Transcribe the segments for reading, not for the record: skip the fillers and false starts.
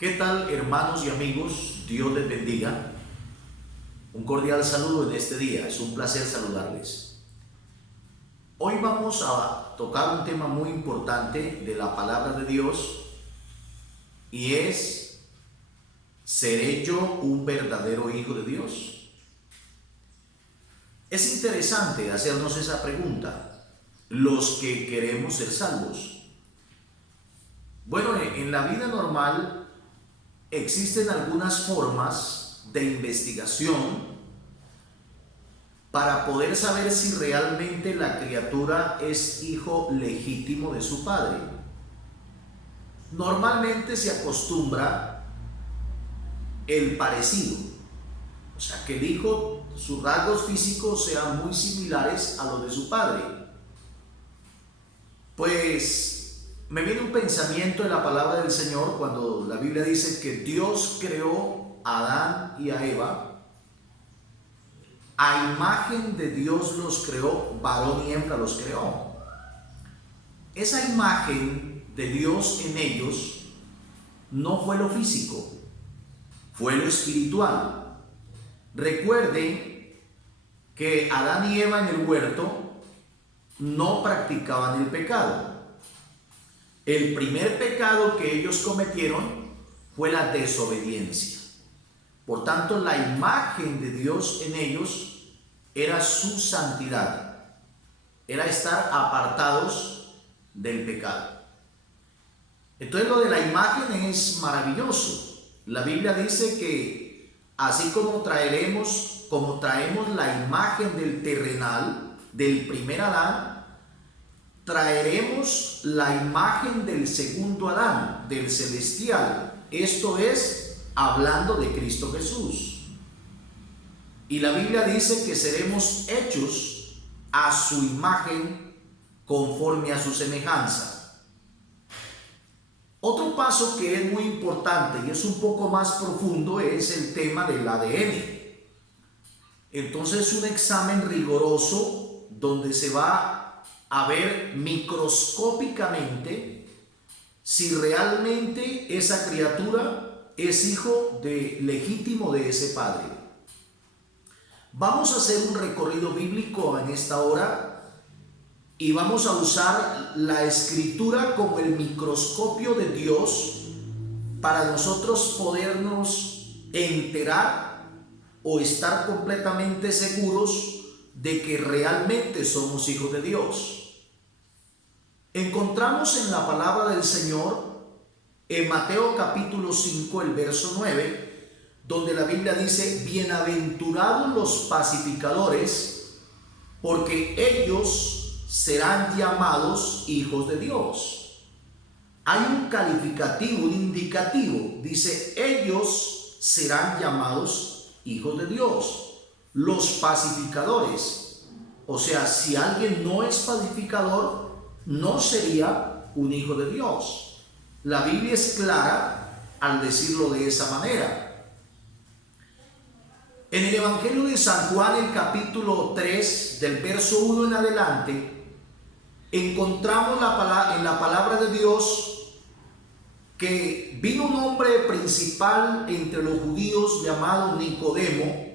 ¿Qué tal, hermanos y amigos? Dios les bendiga. Un cordial saludo en este día. Es un placer saludarles. Hoy vamos a tocar un tema muy importante de la palabra de Dios y es: ¿seré yo un verdadero hijo de Dios? Es interesante hacernos esa pregunta, los que queremos ser salvos. Bueno, en la vida normal existen algunas formas de investigación para poder saber si realmente la criatura es hijo legítimo de su padre. Normalmente se acostumbra el parecido, o sea, que el hijo, sus rasgos físicos sean muy similares a los de su padre. Pues me viene un pensamiento en la palabra del Señor cuando la Biblia dice que Dios creó a Adán y a Eva. A imagen de Dios los creó, varón y hembra los creó. Esa imagen de Dios en ellos no fue lo físico, fue lo espiritual. Recuerden que Adán y Eva en el huerto no practicaban el pecado. El primer pecado que ellos cometieron fue la desobediencia. Por tanto, la imagen de Dios en ellos era su santidad, era estar apartados del pecado. Entonces, lo de la imagen es maravilloso. La Biblia dice que así como traemos la imagen del terrenal, del primer Adán, traeremos la imagen del segundo Adán, del celestial. Esto es hablando de Cristo Jesús. Y la Biblia dice que seremos hechos a su imagen conforme a su semejanza. Otro paso que es muy importante y es un poco más profundo es el tema del ADN. Entonces, un examen riguroso donde se va a ver microscópicamente si realmente esa criatura es hijo legítimo de ese padre. Vamos a hacer un recorrido bíblico en esta hora y vamos a usar la escritura como el microscopio de Dios para nosotros podernos enterar o estar completamente seguros de que realmente somos hijos de Dios. Encontramos en la palabra del Señor, en Mateo capítulo 5, el verso 9, donde la Biblia dice: bienaventurados los pacificadores, porque ellos serán llamados hijos de Dios. Hay un calificativo, un indicativo, dice: ellos serán llamados hijos de Dios, los pacificadores. O sea, si alguien no es pacificador, no sería un hijo de Dios. La Biblia es clara al decirlo de esa manera. En el Evangelio de San Juan, el capítulo 3, del verso 1 en adelante, encontramos en la palabra de Dios que vino un hombre principal entre los judíos llamado Nicodemo.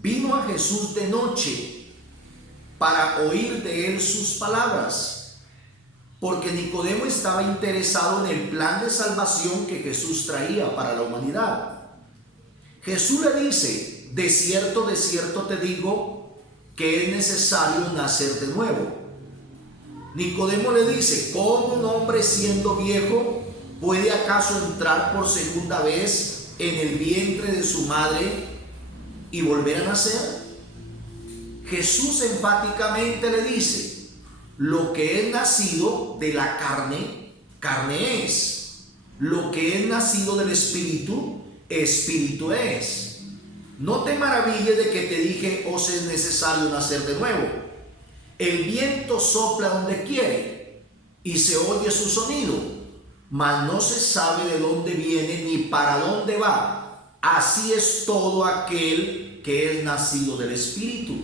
Vino a Jesús de noche para oír de él sus palabras, porque Nicodemo estaba interesado en el plan de salvación que Jesús traía para la humanidad. Jesús le dice: de cierto te digo que es necesario nacer de nuevo. Nicodemo le dice: ¿cómo un hombre siendo viejo puede acaso entrar por segunda vez en el vientre de su madre y volver a nacer? Jesús enfáticamente le dice: lo que es nacido de la carne, carne es. Lo que es nacido del espíritu, espíritu es. No te maravilles de que te dije: os es necesario nacer de nuevo. El viento sopla donde quiere y se oye su sonido, mas no se sabe de dónde viene ni para dónde va. Así es todo aquel que es nacido del espíritu.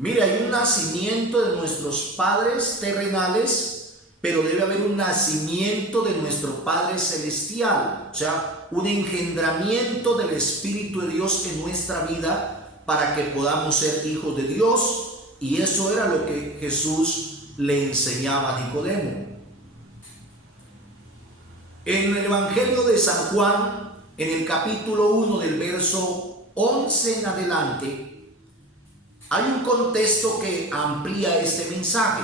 Mira, hay un nacimiento de nuestros padres terrenales pero debe haber un nacimiento de nuestro Padre Celestial, o sea, un engendramiento del Espíritu de Dios en nuestra vida para que podamos ser hijos de Dios, y eso era lo que Jesús le enseñaba a Nicodemo. En el Evangelio de San Juan, en el capítulo 1 del verso 11 en adelante, hay un contexto que amplía este mensaje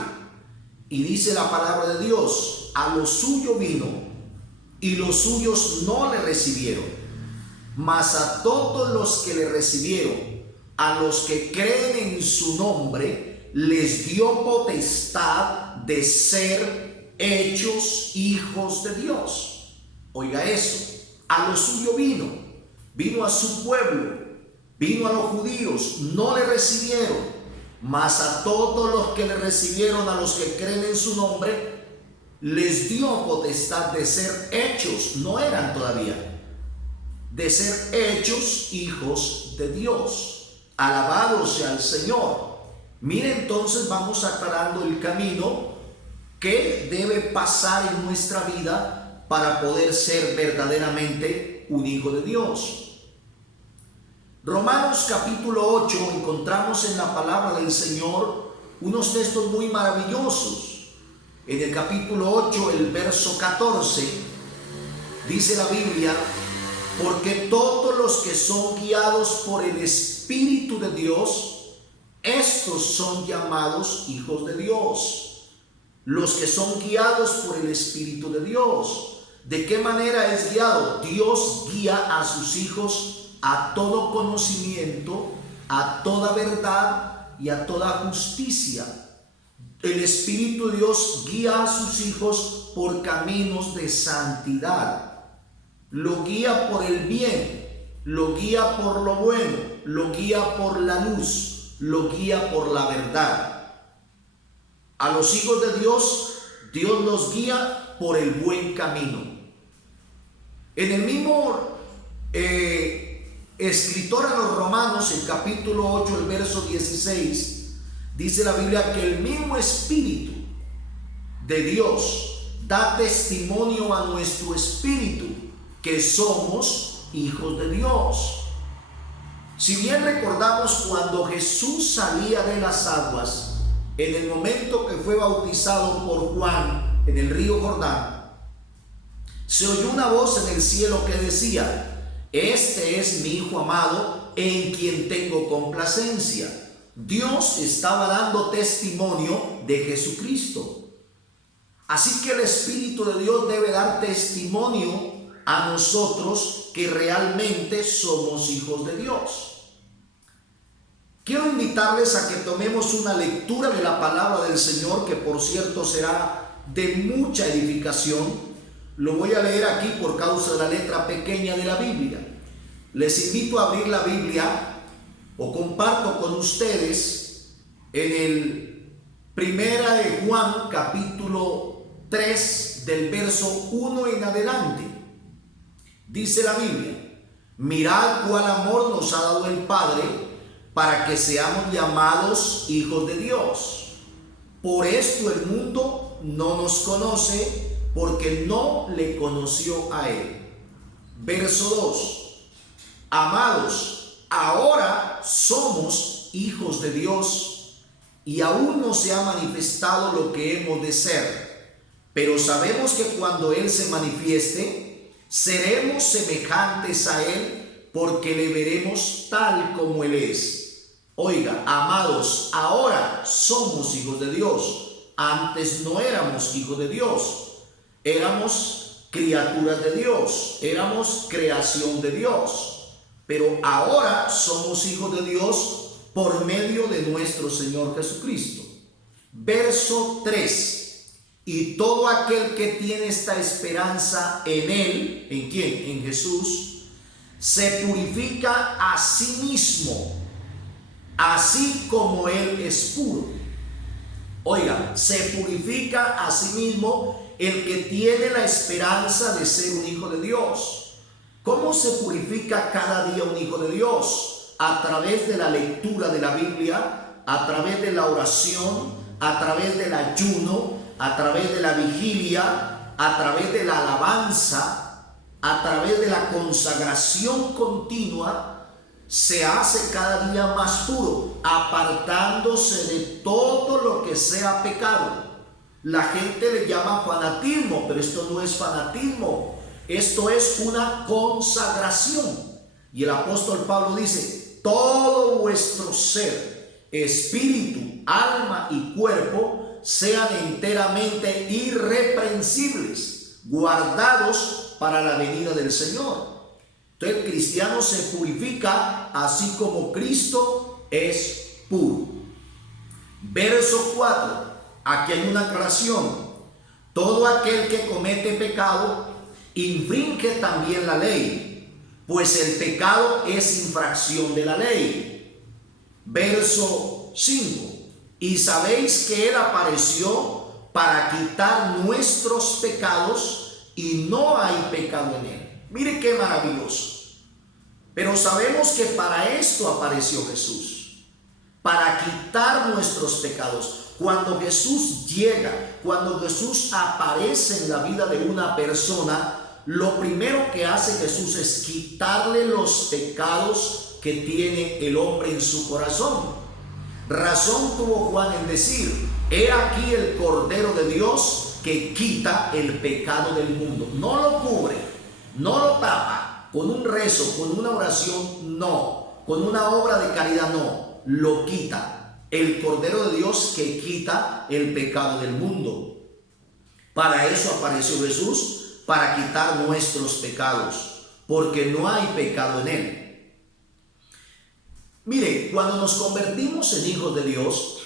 y dice la palabra de Dios: a lo suyo vino y los suyos no le recibieron, mas a todos los que le recibieron, a los que creen en su nombre, les dio potestad de ser hechos hijos de Dios. Oiga eso, a lo suyo vino a su pueblo, vino a los judíos, no le recibieron, mas a todos los que le recibieron, a los que creen en su nombre, les dio potestad de ser hechos, no eran todavía, de ser hechos hijos de Dios. Alabado sea el Señor. Mire, entonces vamos aclarando el camino que debe pasar en nuestra vida para poder ser verdaderamente un hijo de Dios. Romanos capítulo 8, encontramos en la palabra del Señor unos textos muy maravillosos. En el capítulo 8, el verso 14, dice la Biblia: porque todos los que son guiados por el Espíritu de Dios, estos son llamados hijos de Dios. Los que son guiados por el Espíritu de Dios. ¿De qué manera es guiado? Dios guía a sus hijos a todo conocimiento, a toda verdad y a toda justicia. El Espíritu de Dios guía a sus hijos por caminos de santidad. Lo guía por el bien, lo guía por lo bueno, lo guía por la luz, lo guía por la verdad. A los hijos de Dios, Dios los guía por el buen camino. En el mismo escritor a los Romanos, el capítulo 8, el verso 16, dice la Biblia que el mismo Espíritu de Dios da testimonio a nuestro espíritu que somos hijos de Dios. Si bien recordamos cuando Jesús salía de las aguas, en el momento que fue bautizado por Juan en el río Jordán, se oyó una voz en el cielo que decía: este es mi Hijo amado, en quien tengo complacencia. Dios estaba dando testimonio de Jesucristo. Así que el Espíritu de Dios debe dar testimonio a nosotros que realmente somos hijos de Dios. Quiero invitarles a que tomemos una lectura de la palabra del Señor, que por cierto será de mucha edificación. Lo voy a leer aquí por causa de la letra pequeña de la Biblia. Les invito a abrir la Biblia, o comparto con ustedes en el Primera de Juan capítulo 3 del verso 1 en adelante. Dice la Biblia: mirad cuál amor nos ha dado el Padre para que seamos llamados hijos de Dios. Por esto el mundo no nos conoce, porque no le conoció a Él. Verso 2. Amados, ahora somos hijos de Dios, y aún no se ha manifestado lo que hemos de ser, pero sabemos que cuando Él se manifieste, seremos semejantes a Él, porque le veremos tal como Él es. Oiga, amados, ahora somos hijos de Dios. Antes no éramos hijos de Dios. Éramos criaturas de Dios, éramos creación de Dios, pero ahora somos hijos de Dios por medio de nuestro Señor Jesucristo. Verso 3. Y todo aquel que tiene esta esperanza en Él, ¿en quién? En Jesús, se purifica a sí mismo, así como Él es puro. Oiga, se purifica a sí mismo el que tiene la esperanza de ser un hijo de Dios. ¿Cómo se purifica cada día un hijo de Dios? A través de la lectura de la Biblia, a través de la oración, a través del ayuno, a través de la vigilia, a través de la alabanza, a través de la consagración continua, se hace cada día más puro, apartándose de todo lo que sea pecado. La gente le llama fanatismo, pero esto no es fanatismo, esto es una consagración. Y el apóstol Pablo dice: todo vuestro ser, espíritu, alma y cuerpo sean enteramente irreprensibles, guardados para la venida del Señor. Entonces el cristiano se purifica así como Cristo es puro. Verso 4. Aquí hay una aclaración. Todo aquel que comete pecado infringe también la ley, pues el pecado es infracción de la ley. Verso 5. Y sabéis que Él apareció para quitar nuestros pecados y no hay pecado en Él. Mire qué maravilloso. Pero sabemos que para esto apareció Jesús, para quitar nuestros pecados. Cuando Jesús llega, cuando Jesús aparece en la vida de una persona, lo primero que hace Jesús es quitarle los pecados que tiene el hombre en su corazón. Razón tuvo Juan en decir: he aquí el Cordero de Dios que quita el pecado del mundo. No lo cubre, no lo tapa con un rezo, con una oración, no, con una obra de caridad, no, lo quita. El Cordero de Dios que quita el pecado del mundo. Para eso apareció Jesús, para quitar nuestros pecados, porque no hay pecado en Él. Mire, cuando nos convertimos en hijos de Dios,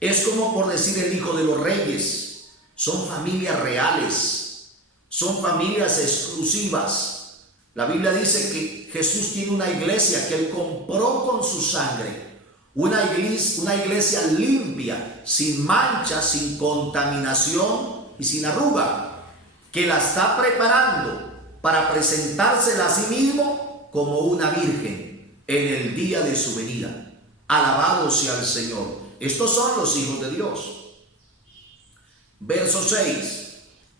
es como por decir el hijo de los reyes. Son familias reales, son familias exclusivas. La Biblia dice que Jesús tiene una iglesia que Él compró con su sangre. Una iglesia limpia, sin mancha, sin contaminación y sin arruga, que la está preparando para presentársela a sí mismo como una virgen en el día de su venida. Alabado sea el Señor. Estos son los hijos de Dios. Verso 6.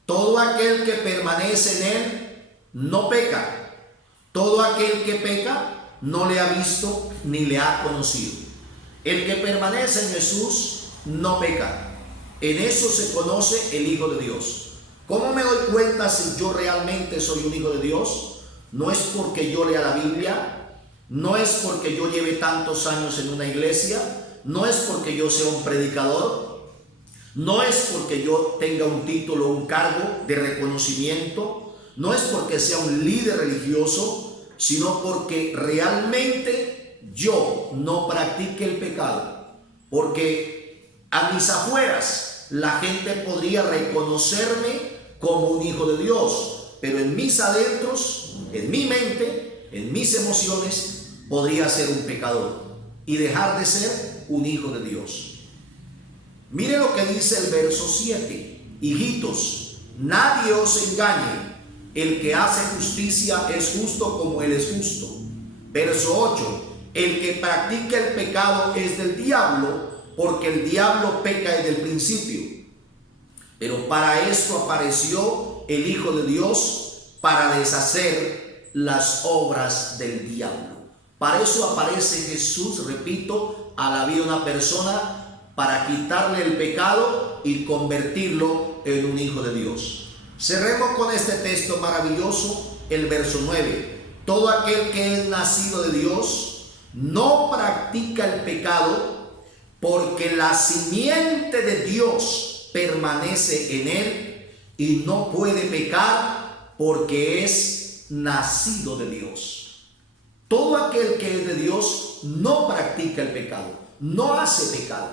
Todo aquel que permanece en Él no peca. Todo aquel que peca no le ha visto ni le ha conocido. El que permanece en Jesús no peca. En eso se conoce el Hijo de Dios. ¿Cómo me doy cuenta si yo realmente soy un hijo de Dios? No es porque yo lea la Biblia, no es porque yo lleve tantos años en una iglesia, no es porque yo sea un predicador, no es porque yo tenga un título o un cargo de reconocimiento, no es porque sea un líder religioso, sino porque realmente yo no practique el pecado. Porque a mis afueras la gente podría reconocerme como un hijo de Dios, pero en mis adentros, en mi mente, en mis emociones, podría ser un pecador y dejar de ser un hijo de Dios. Mire lo que dice el verso 7. Hijitos, nadie os engañe. El que hace justicia es justo como Él es justo. Verso 8. El que practica el pecado es del diablo, porque el diablo peca desde el principio. Pero para esto apareció el Hijo de Dios, para deshacer las obras del diablo. Para eso aparece Jesús, repito, a la vida de una persona, para quitarle el pecado y convertirlo en un hijo de Dios. Cerremos con este texto maravilloso, el verso 9. Todo aquel que es nacido de Dios no practica el pecado, porque la simiente de Dios permanece en él y no puede pecar porque es nacido de Dios. Todo aquel que es de Dios no practica el pecado, no hace pecado,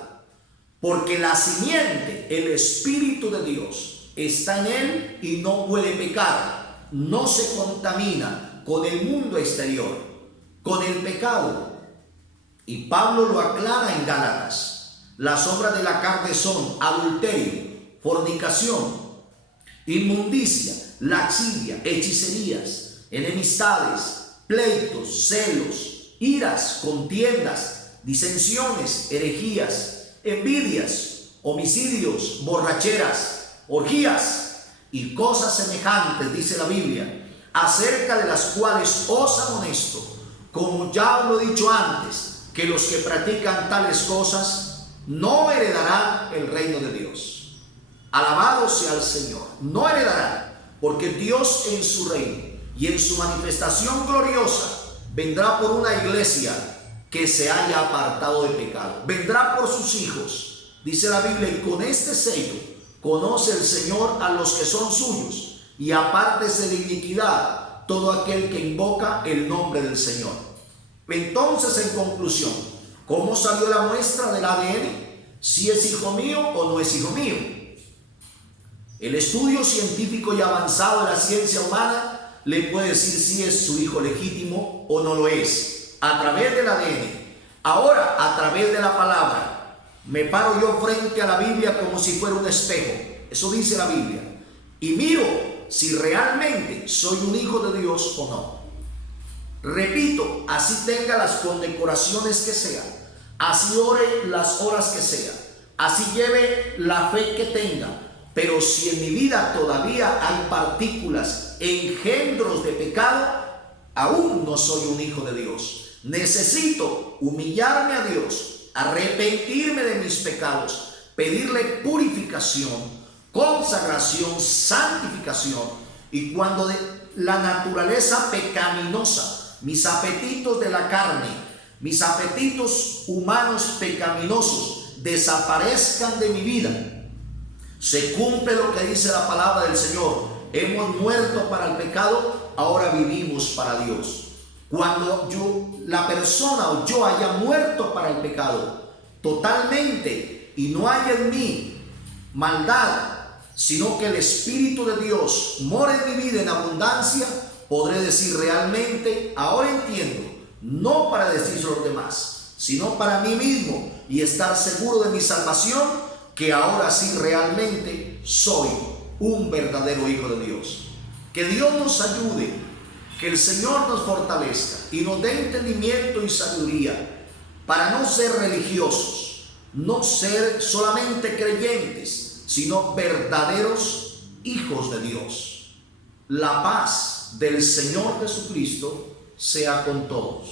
porque la simiente, el Espíritu de Dios, está en él y no puede pecar, no se contamina con el mundo exterior, con el pecado. Y Pablo lo aclara en Gálatas. Las obras de la carne son adulterio, fornicación, inmundicia, lascivia, hechicerías, enemistades, pleitos, celos, iras, contiendas, disensiones, herejías, envidias, homicidios, borracheras, orgías y cosas semejantes, dice la Biblia, acerca de las cuales os amonesto, como ya os lo he dicho antes, que los que practican tales cosas no heredarán el reino de Dios. Alabado sea el Señor. No heredarán, porque Dios en su reino y en su manifestación gloriosa vendrá por una iglesia que se haya apartado de pecado. Vendrá por sus hijos, dice la Biblia, y con este sello conoce el Señor a los que son suyos, y apártese de iniquidad todo aquel que invoca el nombre del Señor. Entonces, en conclusión, ¿cómo salió la muestra del ADN? Si es hijo mío o no es hijo mío. El estudio científico y avanzado de la ciencia humana le puede decir si es su hijo legítimo o no lo es, a través del ADN. Ahora, a través de la palabra, me paro yo frente a la Biblia como si fuera un espejo. Eso dice la Biblia. Y miro si realmente soy un hijo de Dios o no. Repito, así tenga las condecoraciones que sean, así ore las horas que sean, así lleve la fe que tenga, pero si en mi vida todavía hay partículas, engendros de pecado, aún no soy un hijo de Dios. Necesito humillarme a Dios, arrepentirme de mis pecados, pedirle purificación, consagración, santificación, y cuando de la naturaleza pecaminosa, mis apetitos de la carne, mis apetitos humanos pecaminosos desaparezcan de mi vida, se cumple lo que dice la palabra del Señor. Hemos muerto para el pecado, ahora vivimos para Dios. Cuando la persona o yo haya muerto para el pecado totalmente y no haya en mí maldad, sino que el Espíritu de Dios more en mi vida en abundancia, podré decir realmente, ahora entiendo, no para decir a los demás, sino para mí mismo, y estar seguro de mi salvación, que ahora sí realmente soy un verdadero hijo de Dios. Que Dios nos ayude, que el Señor nos fortalezca y nos dé entendimiento y sabiduría para no ser religiosos, no ser solamente creyentes, sino verdaderos hijos de Dios. La paz del Señor Jesucristo sea con todos.